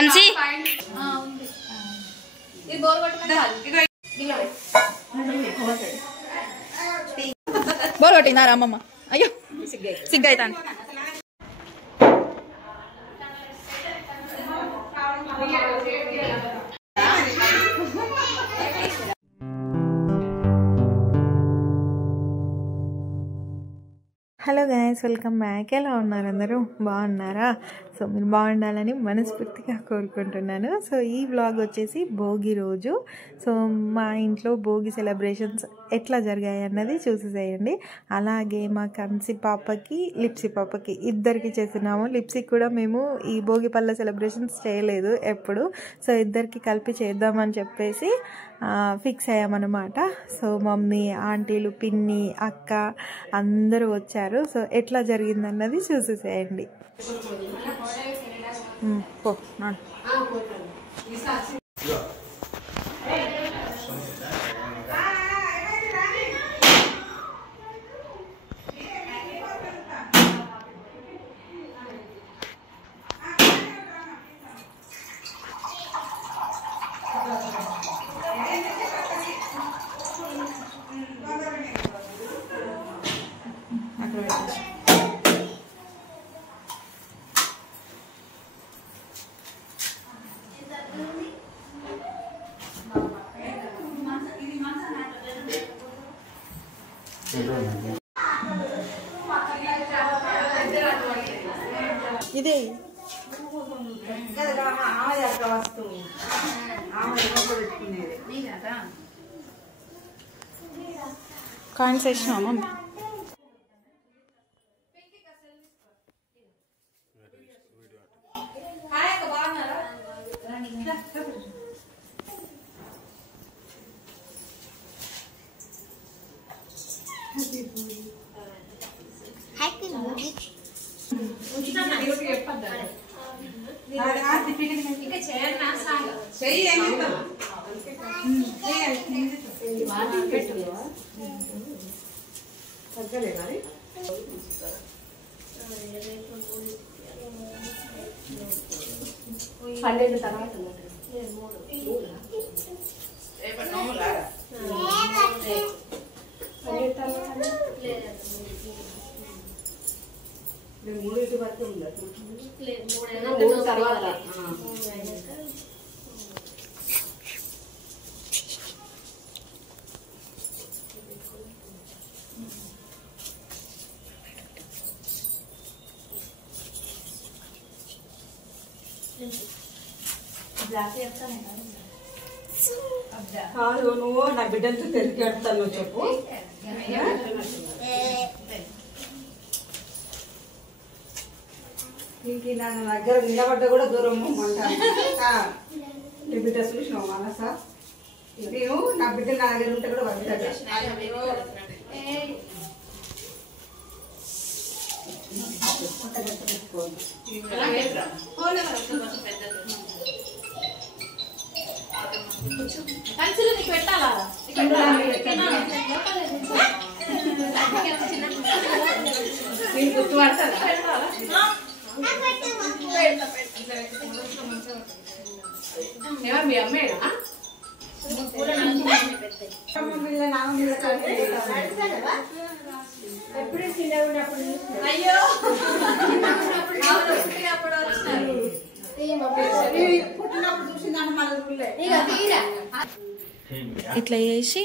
కన్సి bore కొట్టిందా రామమ్మ? అయ్యో సిగ్గైతాను. Hello guys, welcome back. ఎలా ఉన్నారు అందరూ? బాగున్నారా? సో మీరు బాగుండాలని మనస్ఫూర్తిగా కోరుకుంటున్నాను. సో ఈ వ్లాగ్ వచ్చేసి భోగి రోజు. సో మా ఇంట్లో భోగి సెలబ్రేషన్స్ ఎట్లా జరిగాయి అన్నది చూసేసేయండి. అలాగే మా కన్సి పాపకి లిప్సీ పాపకి ఇద్దరికి చేస్తున్నాము. లిప్సీకి కూడా మేము ఈ భోగి పళ్ళ సెలబ్రేషన్స్ చేయలేదు ఎప్పుడు. సో ఇద్దరికి కలిపి చేద్దామని చెప్పేసి ఫిక్స్ అయ్యామన్నమాట. సో మమ్మీ, ఆంటీలు, పిన్ని, అక్క అందరూ వచ్చారు. సో ఎట్లా జరిగిందన్నది చూసేసేయండి. పో ఇదే కాయిన్స్ వేసినామా? నువ్వు నా బిడ్డలతో తిరిగి వెళ్తాను చెప్పు. ఇంక నా దగ్గర నిలబడ్డ కూడా దూరం నీ బిడ్డ చూసినావు మనసా? నేను నా బిడ్డ నా దగ్గర ఉంటే కూడా పడ్డాడు. పెట్టాలా? గుర్తుపడతా మీ అమ్మేనా? ఎప్పుడు చిన్న ఉన్నప్పుడు అయ్యో పుట్టినప్పుడు చూసిందని మళ్ళీ ఇట్లా చేసి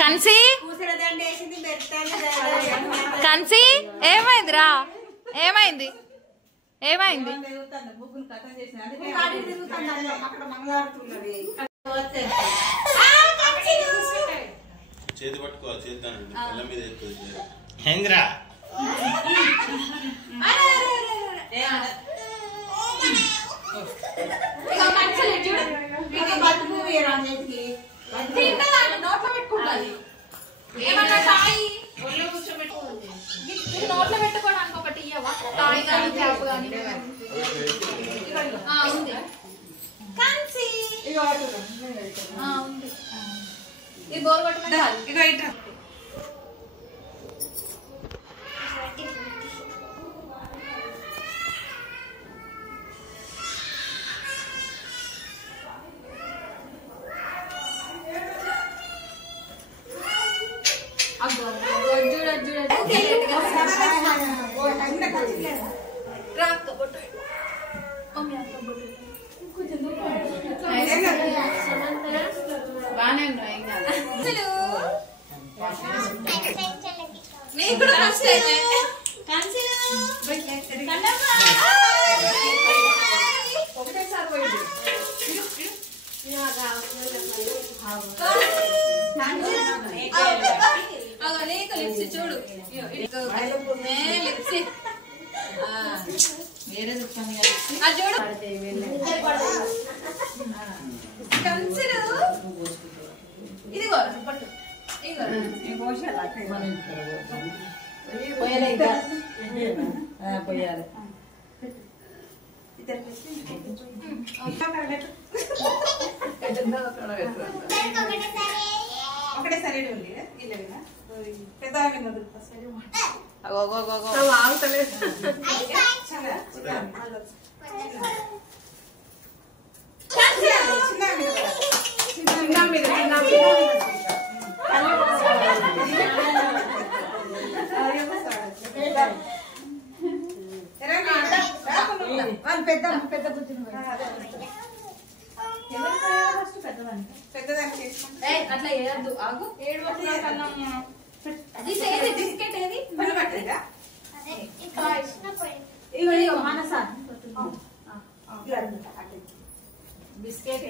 కన్సి కన్సి ఏమైందిరా? ఏమైంది? ఏమైంది? చేతి పట్టుకోవాలి, చేద్దానండి కళ్ళ మీద ఎక్కువ. నోట్లో పెట్టుకుంటాది ఏమన్నా తాయి నోట్లో పెట్టుకోవడానికి ఒకటి ఇయ్యవా తాయి కానీ క్యాప్ కానీ ఉంది కాన్సీ ఉంది ఇది బోర్ కొట్టమని బానే ఉన్నాయి చూడు వేరే చూస్తాను ఇదిగో పట్టు పోయాలి ఒకటేసారి పెద్ద పెద్ద పెద్దదానికి అట్లా వేయద్దు ఆగు ఏడు బిస్కెట్ ఏది బిస్కెట్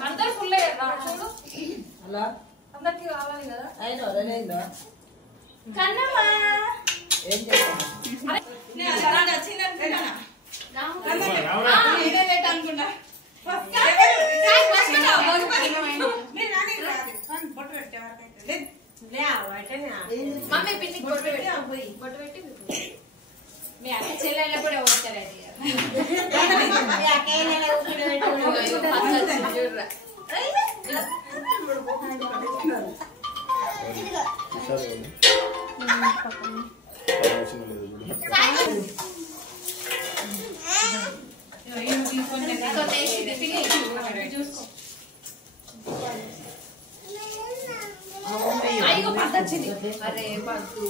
అందరు ఫుల్ చూడు అలా అందరికి కావాలి కదా అయినా కన్నమ్మా ఏం చేస్తాను అనుకున్నా మమ్మీ పిన్నికి బొట్టు పెట్టి మీ అక్క చెల్లెళ్ళ కూడా వచ్చారండి అయ్యో పద్దు వచ్చింది అరే పద్దు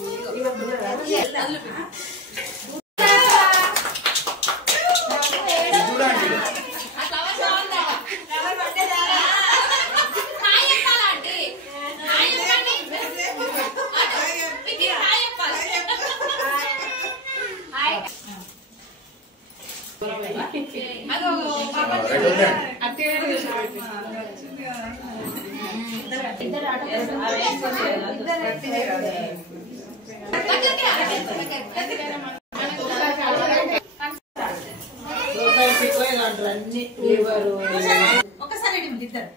ఒకసారి ఇద్దరు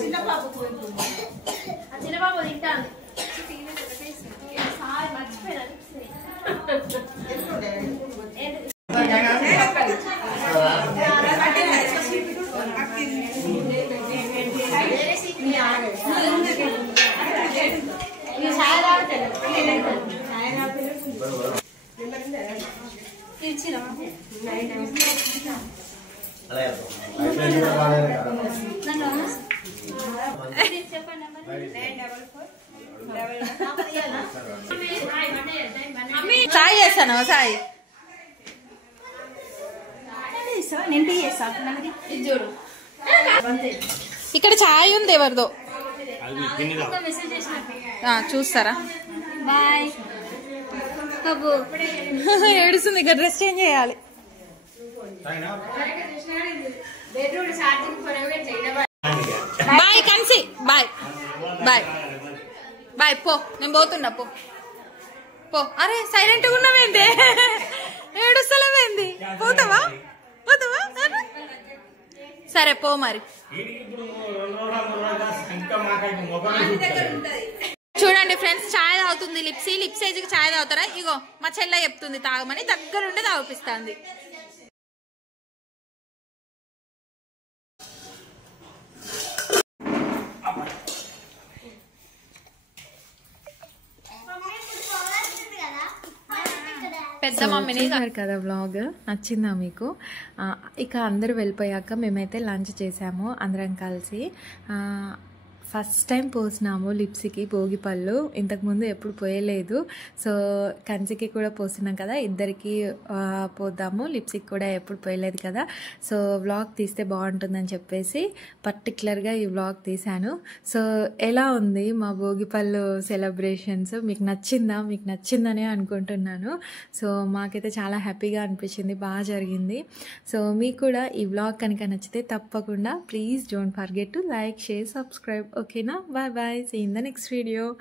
చిన్న పాప చిన్న బాబు తింటాను మర్చిపోయాను సాయి చేస్తాను సాయి ఇక్కడ ఛాయ్ ఉంది ఎవరిదో అది తిని రా. చూస్తారా బాయ్ బాబు ఏడుస్తుంది ఇక డ్రెస్ చేంజ్ చేయాలి బాయ్ కన్సి బాయ్ బాయ్ బాయ్ పో నేను పోతున్నా పో పో అరే సైలెంట్గా ఉన్నావేంటి ఏడుస్తలేవేంది పోతావా పోతావా సరే పో మరి చూడండి ఫ్రెండ్స్ చాయ్ తాగుతుంది లిప్సేజ్కి చాయ్ తాగుతారా ఇగో మా చెల్ల చెప్తుంది తాగమని దగ్గరుండి తాగిపిస్తుంది పెద్ద మమ్మీని కదా వ్లాగ్ నచ్చిందా మీకు ఇక అందరూ వెళ్ళిపోయాక మేమైతే లంచ్ చేసాము అందరం కలిసి ఫస్ట్ టైం పోసినాము లిప్స్కి భోగిపళ్ళు ఇంతకుముందు ఎప్పుడు పోయలేదు సో కంచికి కూడా పోసినాం కదా ఇద్దరికి పోద్దాము లిప్స్కి కూడా ఎప్పుడు పోయలేదు కదా సో వ్లాగ్ తీస్తే బాగుంటుందని చెప్పేసి పర్టికులర్గా ఈ వ్లాగ్ తీశాను సో ఎలా ఉంది మా భోగిపళ్ళు సెలబ్రేషన్స్ మీకు నచ్చిందనే అనుకుంటున్నాను సో మాకైతే చాలా హ్యాపీగా అనిపించింది బాగా జరిగింది సో మీకు కూడా ఈ వ్లాగ్ కనుక నచ్చితే తప్పకుండా please don't forget to like share subscribe. Okay, now bye bye. See you in the next video.